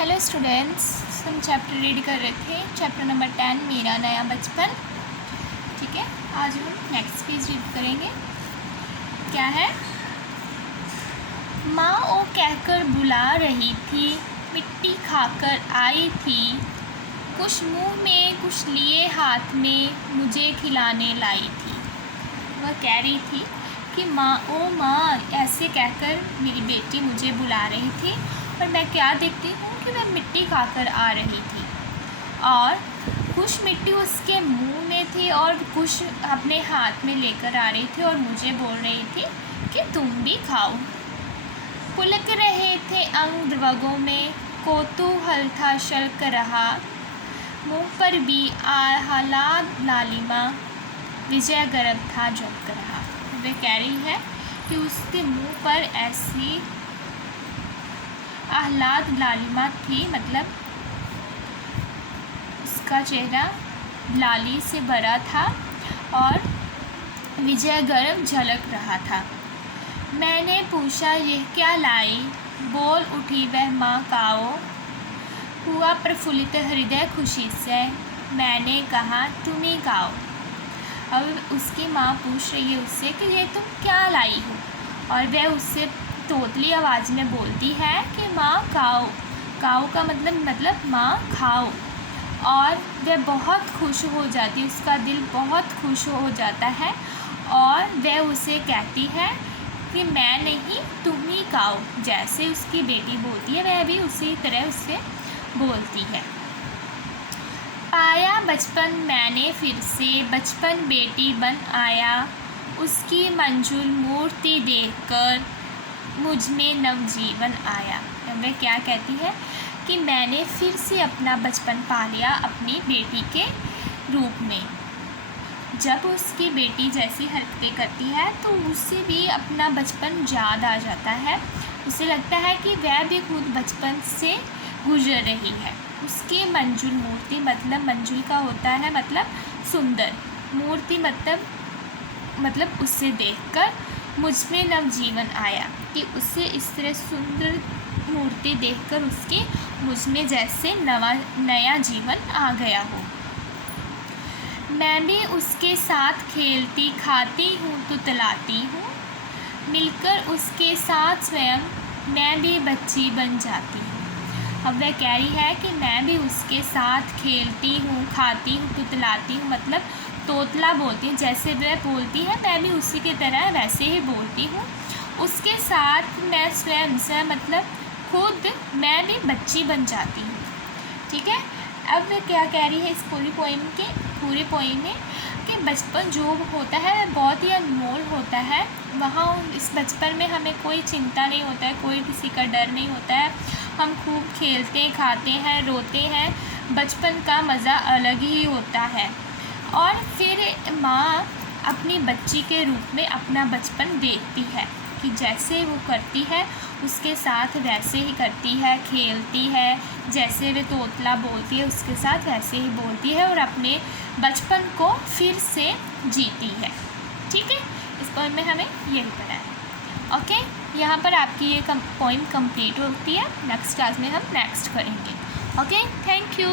Hello students, हम chapter read कर रहे थे, चैप्टर नंबर 10 मेरा नया बचपन। ठीक है, आज हम नेक्स्ट पेज रीड करेंगे। क्या है? माँ ओ कहकर बुला रही थी, मिट्टी खाकर आई थी, कुछ मुंह में कुछ लिए हाथ में मुझे खिलाने लाई थी। वह कह रही थी कि माँ ओ माँ, ऐसे कहकर मेरी बेटी मुझे बुला रही थी और मैं क्या देखती हूँ कि वह मिट्टी खाकर आ रही थी और कुछ मिट्टी उसके मुंह में थी और कुछ अपने हाथ में लेकर आ रही थी और मुझे बोल रही थी कि तुम भी खाओ। पुलक रहे थे अंग द्रवों में, कौतूहल था शल्क रहा, मुँह पर भी आह्लाद लालिमा, विजय गर्भ था झलक रहा। वह कह रही है कि उसके मुंह पर ऐसी आह्लाद लालिमा थी, मतलब उसका चेहरा लाली से भरा था और विजय गर्भ झलक रहा था। मैंने पूछा यह क्या लाई, बोल उठी वह माँ काओ, हुआ प्रफुल्लित हृदय खुशी से, मैंने कहा तुम ही खाओ। अब उसकी माँ पूछ रही है उससे कि ये तुम क्या लाई हो, और वह उससे तोतली आवाज़ में बोलती है कि माँ खाओ। खाओ का मतलब माँ खाओ। और वह बहुत खुश हो जाती है, उसका दिल बहुत खुश हो जाता है और वह उसे कहती है कि मैं नहीं तुम ही खाओ। जैसे उसकी बेटी बोलती है वह भी उसी तरह उससे बोलती है। पाया बचपन मैंने फिर से, बचपन बेटी बन आया, उसकी मंजुल मूर्ति देखकर मुझ में नवजीवन आया। वह क्या कहती है कि मैंने फिर से अपना बचपन पा लिया अपनी बेटी के रूप में। जब उसकी बेटी जैसी हरकतें करती है तो उससे भी अपना बचपन याद आ जाता है, उसे लगता है कि वह भी खुद बचपन से गुजर रही है। उसकी मंजुल मूर्ति, मतलब मंजुल का होता है मतलब सुंदर, मूर्ति मतलब उससे देखकर मुझ में नवजीवन आया, कि उससे इस तरह सुंदर मूर्ति देखकर उसके मुझ में जैसे नया जीवन आ गया हो। मैं भी उसके साथ खेलती खाती हूँ तुतलाती हूँ, मिलकर उसके साथ स्वयं मैं भी बच्ची बन जाती हूँ। अब वह कह रही है कि मैं भी उसके साथ खेलती हूँ खाती हूँ तुतलाती हूँ, मतलब तोतला बोलती हूँ, जैसे वह बोलती है मैं भी उसी की तरह वैसे ही बोलती हूँ। उसके साथ मैं स्वयं से मतलब खुद मैं भी बच्ची बन जाती हूँ। ठीक है, अब वह क्या कह रही है इस पूरी पोइम में कि बचपन जो होता है बहुत ही अनमोल होता है। वहाँ इस बचपन में हमें कोई चिंता नहीं होता है, कोई किसी का डर नहीं होता है, हम खूब खेलते खाते हैं रोते हैं, बचपन का मज़ा अलग ही होता है। और फिर माँ अपनी बच्ची के रूप में अपना बचपन देखती है कि जैसे वो करती है उसके साथ वैसे ही करती है, खेलती है, जैसे वे तोतला बोलती है उसके साथ वैसे ही बोलती है और अपने बचपन को फिर से जीती है। ठीक है, इस पॉइंट में हमें यही पढ़ा है। ओके, यहाँ पर आपकी ये पॉइंट कंप्लीट होती है। नेक्स्ट क्लास में हम नेक्स्ट करेंगे। Okay, thank you.